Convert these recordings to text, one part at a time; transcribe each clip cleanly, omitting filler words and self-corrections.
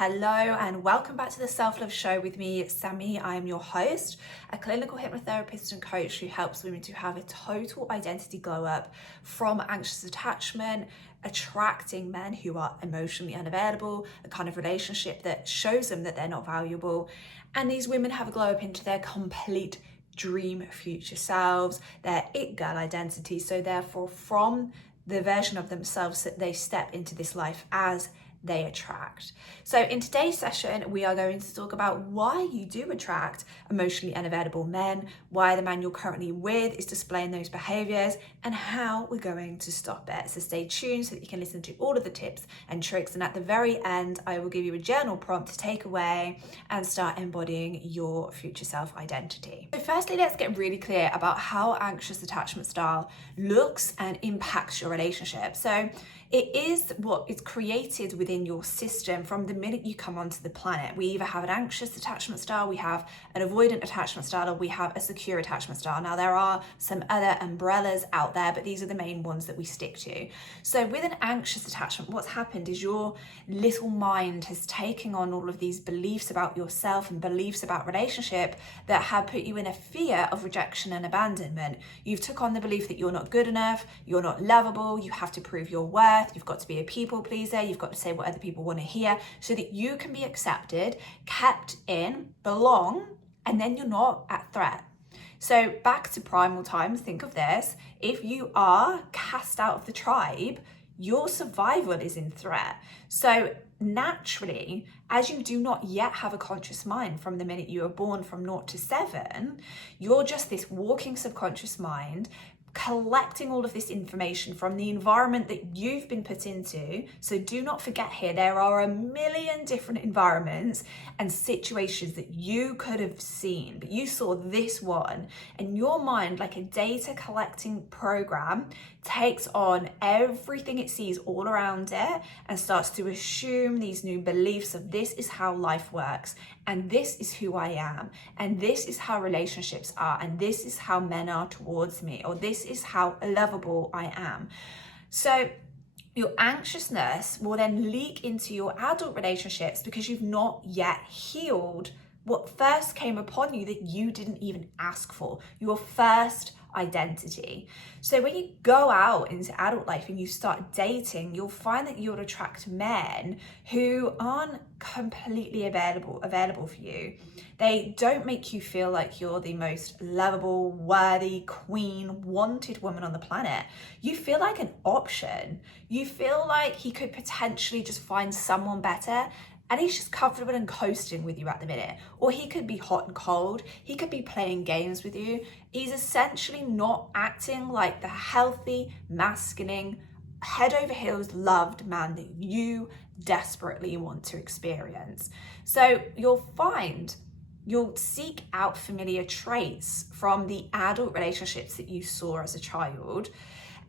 Hello and welcome back to the Self-Love Show with me, Sammy. I am your host, a clinical hypnotherapist and coach who helps women to have a total identity glow up from anxious attachment, attracting men who are emotionally unavailable, a kind of relationship that shows them that they're not valuable. And these women have a glow up into their complete dream future selves, their it girl identity. So therefore, from the version of themselves that they step into this life as, they attract. So in today's session, we are going to talk about why you do attract emotionally unavailable men, why the man you're currently with is displaying those behaviors, and how we're going to stop it. So stay tuned so that you can listen to all of the tips and tricks. And at the very end, I will give you a journal prompt to take away and start embodying your future self identity. So firstly, let's get really clear about how anxious attachment style looks and impacts your relationship. So it is what is created within your system from the minute you come onto the planet. We either have an anxious attachment style, we have an avoidant attachment style, or we have a secure attachment style. Now, there are some other umbrellas out there, but these are the main ones that we stick to. So with an anxious attachment, what's happened is your little mind has taken on all of these beliefs about yourself and beliefs about relationship that have put you in a fear of rejection and abandonment. You've took on the belief that you're not good enough, you're not lovable, you have to prove your worth, you've got to be a people pleaser, you've got to say what other people want to hear so that you can be accepted, kept in, belong, and then you're not at threat. So back to primal times, think of this. If you are cast out of the tribe, your survival is in threat. So naturally, as you do not yet have a conscious mind from the minute you were born from 0 to 7, you're just this walking subconscious mind collecting all of this information from the environment that you've been put into. So do not forget here, there are a million different environments and situations that you could have seen, but you saw this one, and your mind, like a data collecting program, takes on everything it sees all around it and starts to assume these new beliefs of this is how life works, and this is who I am, and this is how relationships are, and this is how men are towards me, or this is how lovable I am. So your anxiousness will then leak into your adult relationships because you've not yet healed what first came upon you that you didn't even ask for, your first identity. So when you go out into adult life and you start dating, you'll find that you'll attract men who aren't completely available for you. They don't make you feel like you're the most lovable, worthy, queen, wanted woman on the planet. You feel like an option. You feel like he could potentially just find someone better, and he's just comfortable and coasting with you at the minute. Or he could be hot and cold. He could be playing games with you. He's essentially not acting like the healthy, masculine, head over heels loved man that you desperately want to experience. So you'll seek out familiar traits from the adult relationships that you saw as a child.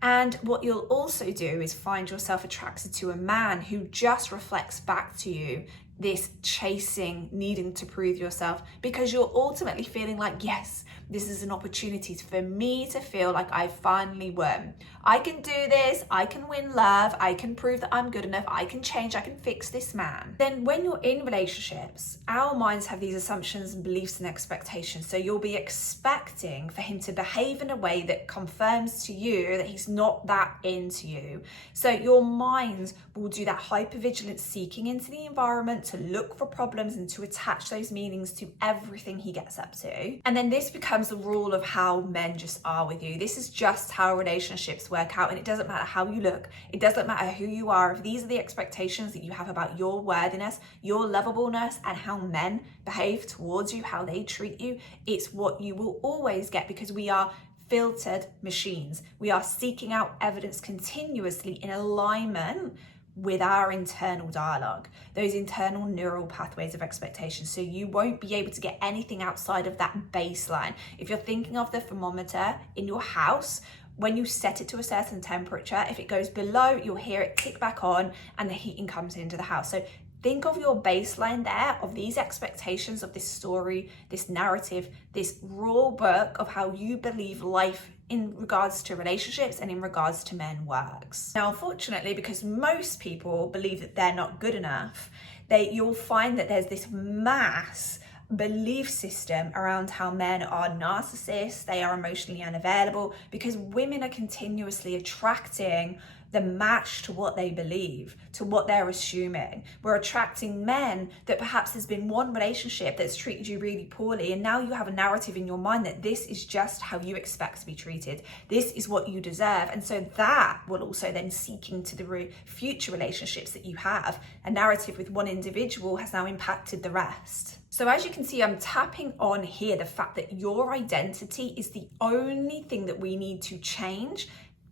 And what you'll also do is find yourself attracted to a man who just reflects back to you this chasing, needing to prove yourself, because you're ultimately feeling like, yes, this is an opportunity for me to feel like I finally won. I can do this, I can win love, I can prove that I'm good enough, I can change, I can fix this man. Then when you're in relationships, our minds have these assumptions and beliefs and expectations. So you'll be expecting for him to behave in a way that confirms to you that he's not that into you. So your mind will do that hypervigilant seeking into the environment to look for problems and to attach those meanings to everything he gets up to. And then this becomes the rule of how men just are with you. This is just how relationships work out, and it doesn't matter how you look, it doesn't matter who you are. If these are the expectations that you have about your worthiness, your lovableness, and how men behave towards you, how they treat you, it's what you will always get, because we are filtered machines. We are seeking out evidence continuously in alignment with our internal dialogue, those internal neural pathways of expectation. So you won't be able to get anything outside of that baseline. If you're thinking of the thermometer in your house, when you set it to a certain temperature, if it goes below, you'll hear it kick back on and the heating comes into the house. So think of your baseline there of these expectations, of this story, this narrative, this rule book of how you believe life in regards to relationships and in regards to men works. Now, unfortunately, because most people believe that they're not good enough, you'll find that there's this mass belief system around how men are narcissists, they are emotionally unavailable, because women are continuously attracting the match to what they believe, to what they're assuming. We're attracting men that perhaps there's been one relationship that's treated you really poorly, and now you have a narrative in your mind that this is just how you expect to be treated. This is what you deserve. And so that will also then seek into the future relationships that you have. A narrative with one individual has now impacted the rest. So as you can see, I'm tapping on here the fact that your identity is the only thing that we need to change,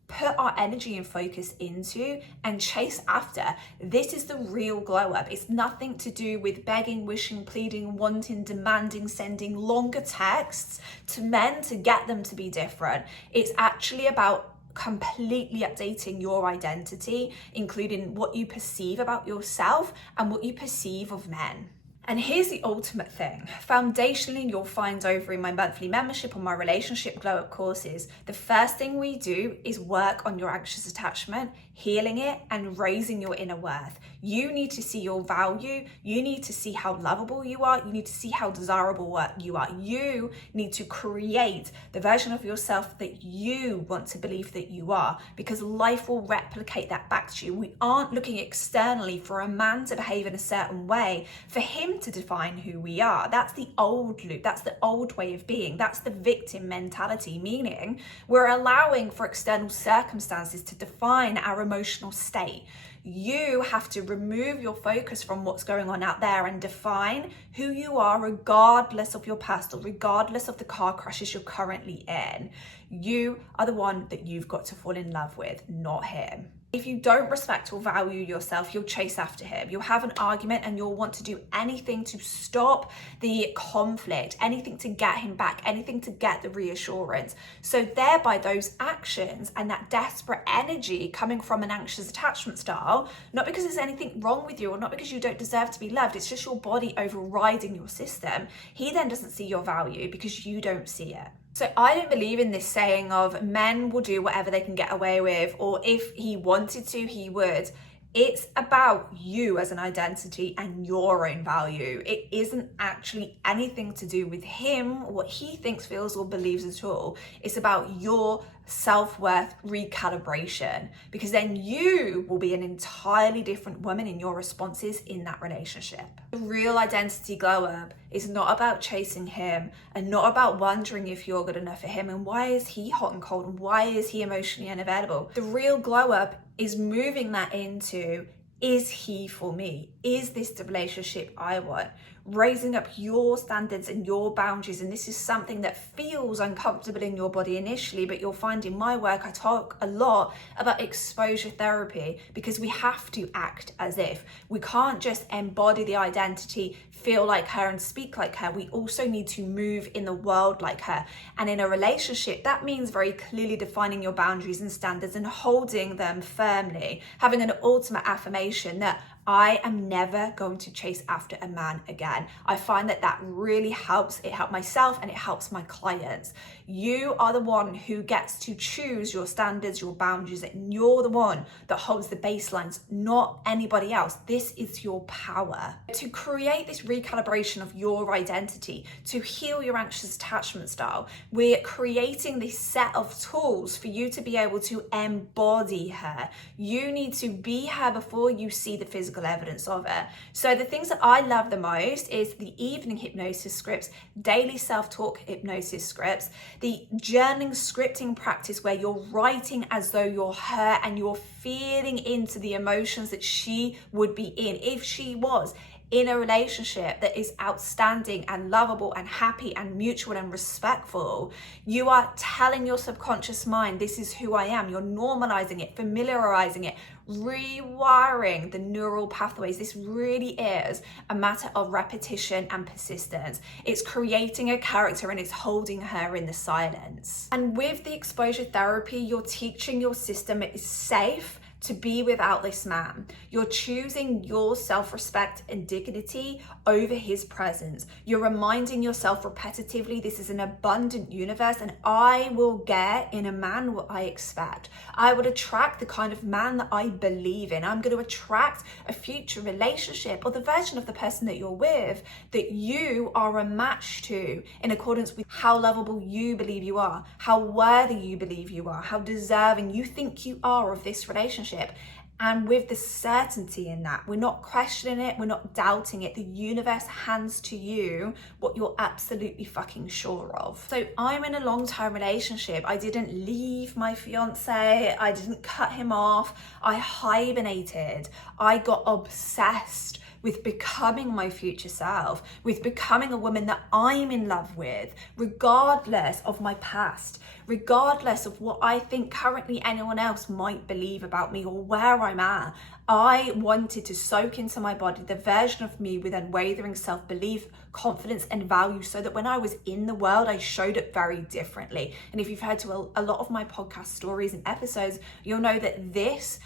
put our energy and focus into, and chase after. This is the real glow up. It's nothing to do with begging, wishing, pleading, wanting, demanding, sending longer texts to men to get them to be different. It's actually about completely updating your identity, including what you perceive about yourself and what you perceive of men. And here's the ultimate thing. Foundationally, you'll find over in my monthly membership on my relationship glow up courses, the first thing we do is work on your anxious attachment, healing it and raising your inner worth. You need to see your value. You need to see how lovable you are. You need to see how desirable you are. You need to create the version of yourself that you want to believe that you are, because life will replicate that back to you. We aren't looking externally for a man to behave in a certain way, for him to define who we are. That's the old loop. That's the old way of being. That's the victim mentality, meaning we're allowing for external circumstances to define our emotional state. You have to remove your focus from what's going on out there and define who you are, regardless of your past or regardless of the car crashes you're currently in. You are the one that you've got to fall in love with, not him. If you don't respect or value yourself, you'll chase after him. You'll have an argument and you'll want to do anything to stop the conflict, anything to get him back, anything to get the reassurance. So thereby those actions and that desperate energy coming from an anxious attachment style, not because there's anything wrong with you or not because you don't deserve to be loved, it's just your body overriding your system. He then doesn't see your value because you don't see it. So I don't believe in this saying of men will do whatever they can get away with, or if he wanted to, he would. It's about you as an identity and your own value. It isn't actually anything to do with him, what he thinks, feels, or believes at all. It's about your self-worth recalibration, because then you will be an entirely different woman in your responses in that relationship. The real identity glow up is not about chasing him and not about wondering if you're good enough for him and why is he hot and cold and why is he emotionally unavailable. The real glow up is moving that into, is he for me? Is this the relationship I want? Raising up your standards and your boundaries. And this is something that feels uncomfortable in your body initially, but you'll find in my work, I talk a lot about exposure therapy, because we have to act as if. We can't just embody the identity, feel like her and speak like her. We also need to move in the world like her. And in a relationship, that means very clearly defining your boundaries and standards and holding them firmly, having an ultimate affirmation that I am never going to chase after a man again. I find that that really helps. It helps myself and it helps my clients. You are the one who gets to choose your standards, your boundaries, and you're the one that holds the baselines, not anybody else. This is your power. To create this recalibration of your identity, to heal your anxious attachment style, we're creating this set of tools for you to be able to embody her. You need to be her before you see the physical evidence of it. So the things that I love the most is the evening hypnosis scripts, daily self-talk hypnosis scripts, the journaling scripting practice where you're writing as though you're her and you're feeling into the emotions that she would be in if she was in a relationship that is outstanding and lovable and happy and mutual and respectful. You are telling your subconscious mind, this is who I am. You're normalizing it, familiarizing it, rewiring the neural pathways. This really is a matter of repetition and persistence. It's creating a character and it's holding her in the silence. And with the exposure therapy, you're teaching your system it is safe to be without this man. You're choosing your self-respect and dignity over his presence. You're reminding yourself repetitively, this is an abundant universe and I will get in a man what I expect. I would attract the kind of man that I believe in. I'm going to attract a future relationship or the version of the person that you're with that you are a match to in accordance with how lovable you believe you are, how worthy you believe you are, how deserving you think you are of this relationship. And with the certainty in that, we're not questioning it, we're not doubting it. The universe hands to you what you're absolutely fucking sure of. So I'm in a long-term relationship. I didn't leave my fiance, I didn't cut him off, I hibernated. I got obsessed with becoming my future self, with becoming a woman that I'm in love with, regardless of my past, regardless of what I think currently anyone else might believe about me or where I'm at. I wanted to soak into my body the version of me with unwavering self-belief, confidence, and value so that when I was in the world, I showed up very differently. And if you've heard to a lot of my podcast stories and episodes, you'll know that this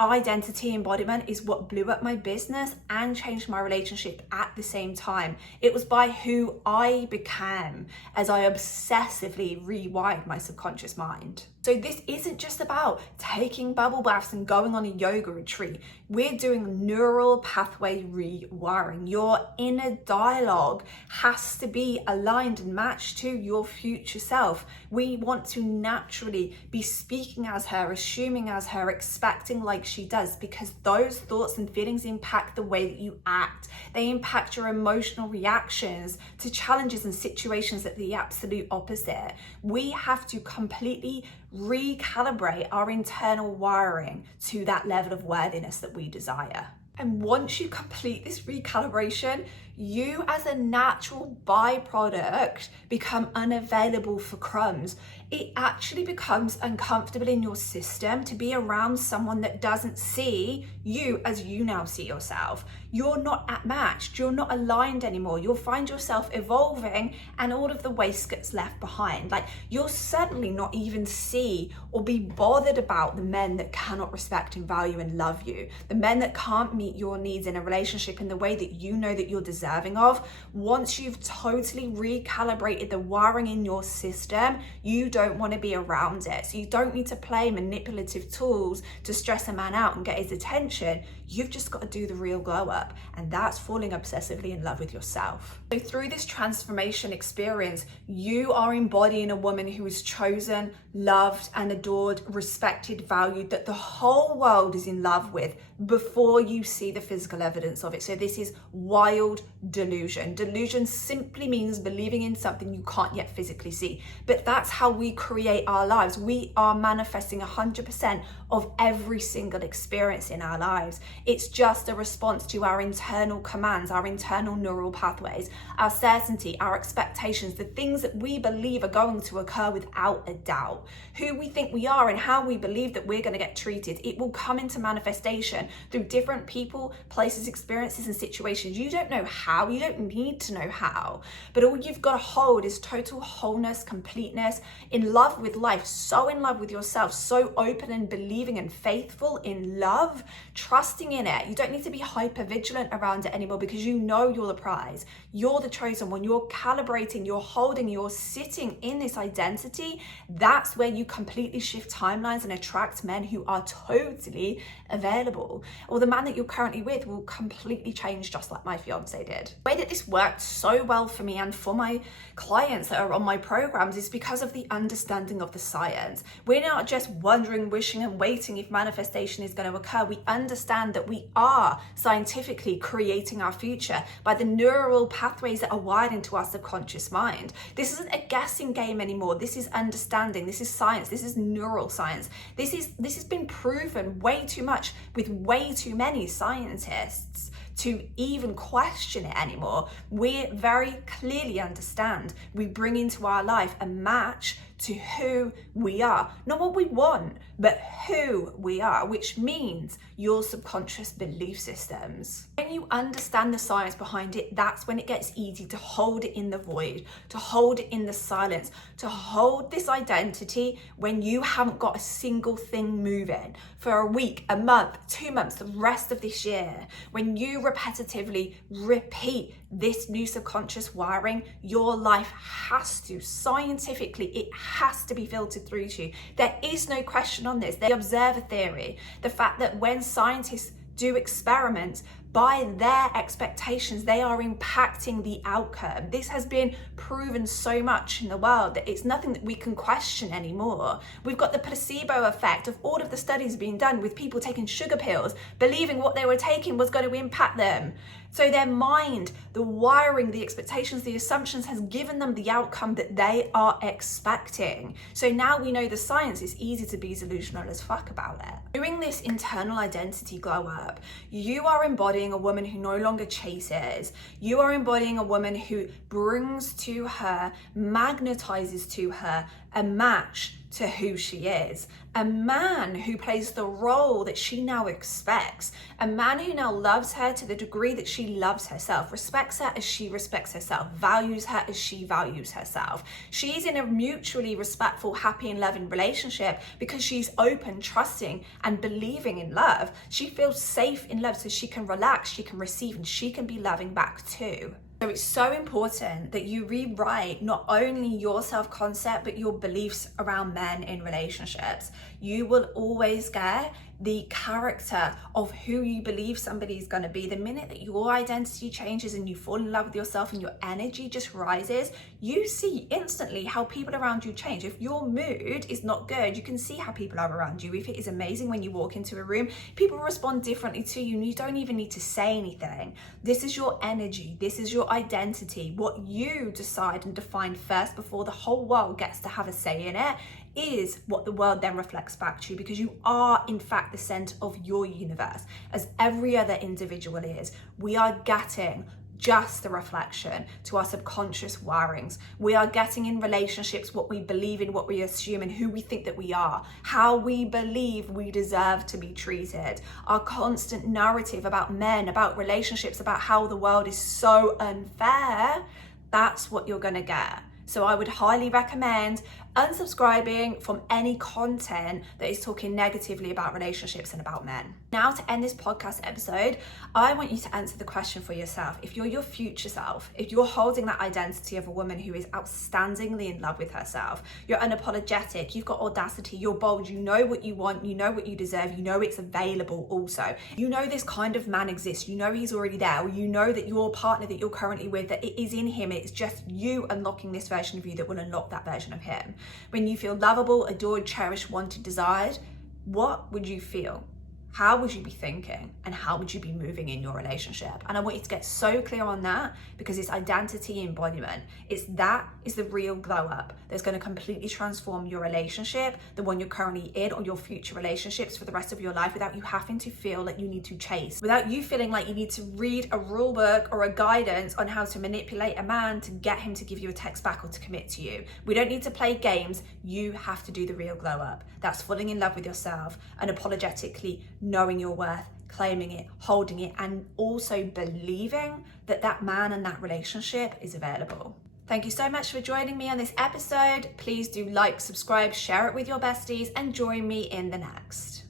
identity embodiment is what blew up my business and changed my relationship at the same time. It was by who I became as I obsessively rewired my subconscious mind. So this isn't just about taking bubble baths and going on a yoga retreat. We're doing neural pathway rewiring. Your inner dialogue has to be aligned and matched to your future self. We want to naturally be speaking as her, assuming as her, expecting like she does, because those thoughts and feelings impact the way that you act. They impact your emotional reactions to challenges and situations at the absolute opposite. We have to completely recalibrate our internal wiring to that level of worthiness that we desire. And once you complete this recalibration, you as a natural byproduct become unavailable for crumbs. It actually becomes uncomfortable in your system to be around someone that doesn't see you as you now see yourself. You're not at matched, you're not aligned anymore. You'll find yourself evolving and all of the waste gets left behind. Like, you'll suddenly not even see or be bothered about the men that cannot respect and value and love you, the men that can't meet your needs in a relationship in the way that you know that you're deserving of. Once you've totally recalibrated the wiring in your system, you don't want to be around it. So you don't need to play manipulative tools to stress a man out and get his attention. You've just got to do the real glow up, and that's falling obsessively in love with yourself. So through this transformation experience, you are embodying a woman who is chosen, loved, and adored, respected, valued, that the whole world is in love with before you see the physical evidence of it. So this is wild delusion. Delusion simply means believing in something you can't yet physically see. But that's how we create our lives. We are manifesting 100% of every single experience in our lives. It's just a response to our internal commands, our internal neural pathways, our certainty, our expectations, the things that we believe are going to occur without a doubt, who we think we are and how we believe that we're going to get treated. It will come into manifestation through different people, places, experiences, and situations. You don't know how, you don't need to know how, but all you've got to hold is total wholeness, completeness, in love with life, so in love with yourself, so open and believing and faithful in love, trusting in it. You don't need to be hyper vigilant around it anymore because you know you're the prize. You're the chosen one. You're calibrating, you're holding, you're sitting in this identity. That's where you completely shift timelines and attract men who are totally available. Or the man that you're currently with will completely change, just like my fiance did. The way that this worked so well for me and for my clients that are on my programs is because of the understanding of the science. We're not just wondering, wishing, and waiting if manifestation is going to occur. We understand that we are scientifically creating our future by the neural pathways that are wired into our subconscious mind. This isn't a guessing game anymore. This is understanding. This is science. This is neural science. This has been proven way too much with way too many scientists to even question it anymore. We very clearly understand we bring into our life a match to who we are, not what we want, but who we are, which means your subconscious belief systems. When you understand the science behind it, that's when it gets easy to hold it in the void, to hold it in the silence, to hold this identity when you haven't got a single thing moving for a week, a month, 2 months, the rest of this year. When you repetitively repeat this new subconscious wiring, your life has to, scientifically, it has to be filtered through to you. There is no question on this. The observer theory, the fact that when scientists do experiments, by their expectations, they are impacting the outcome. This has been proven so much in the world that it's nothing that we can question anymore. We've got the placebo effect of all of the studies being done with people taking sugar pills, believing what they were taking was going to impact them. So their mind, the wiring, the expectations, the assumptions has given them the outcome that they are expecting. So now we know the science, it's easy to be delusional as fuck about it. Doing this internal identity glow up, you are embodying a woman who no longer chases. You are embodying a woman who brings to her, magnetizes to her a match to who she is. A man who plays the role that she now expects. A man who now loves her to the degree that she loves herself, respects her as she respects herself, values her as she values herself. She's in a mutually respectful, happy and loving relationship because she's open, trusting and believing in love. She feels safe in love so she can relax, she can receive and she can be loving back too. So it's so important that you rewrite not only your self-concept, but your beliefs around men in relationships. You will always get the character of who you believe somebody is going to be. The minute that your identity changes and you fall in love with yourself and your energy just rises, you see instantly how people around you change. If your mood is not good, you can see how people are around you. If it is amazing when you walk into a room, people respond differently to you and you don't even need to say anything. This is your energy. This is your identity. What you decide and define first before the whole world gets to have a say in it is what the world then reflects back to you, because you are in fact the center of your universe, as every other individual is. We are getting just the reflection to our subconscious wirings. We are getting in relationships what we believe in, what we assume, and who we think that we are, how we believe we deserve to be treated. Our constant narrative about men, about relationships, about how the world is so unfair, that's what you're gonna get. So I would highly recommend unsubscribing from any content that is talking negatively about relationships and about men. Now, to end this podcast episode, I want you to answer the question for yourself. If you're your future self, if you're holding that identity of a woman who is outstandingly in love with herself, you're unapologetic, you've got audacity, you're bold, you know what you want, you know what you deserve, you know it's available also. You know this kind of man exists, you know he's already there, or you know that your partner that you're currently with, that it is in him, it's just you unlocking this version of you that will unlock that version of him. When you feel lovable, adored, cherished, wanted, desired, what would you feel? How would you be thinking? And how would you be moving in your relationship? And I want you to get so clear on that, because it's identity embodiment. That is the real glow up that's going to completely transform your relationship, the one you're currently in, or your future relationships for the rest of your life, without you having to feel like you need to chase, without you feeling like you need to read a rule book or a guidance on how to manipulate a man to get him to give you a text back or to commit to you. We don't need to play games. You have to do the real glow up. That's falling in love with yourself, unapologetically knowing your worth, claiming it, holding it, and also believing that that man and that relationship is available. Thank you so much for joining me on this episode. Please do like, subscribe, share it with your besties, and join me in the next.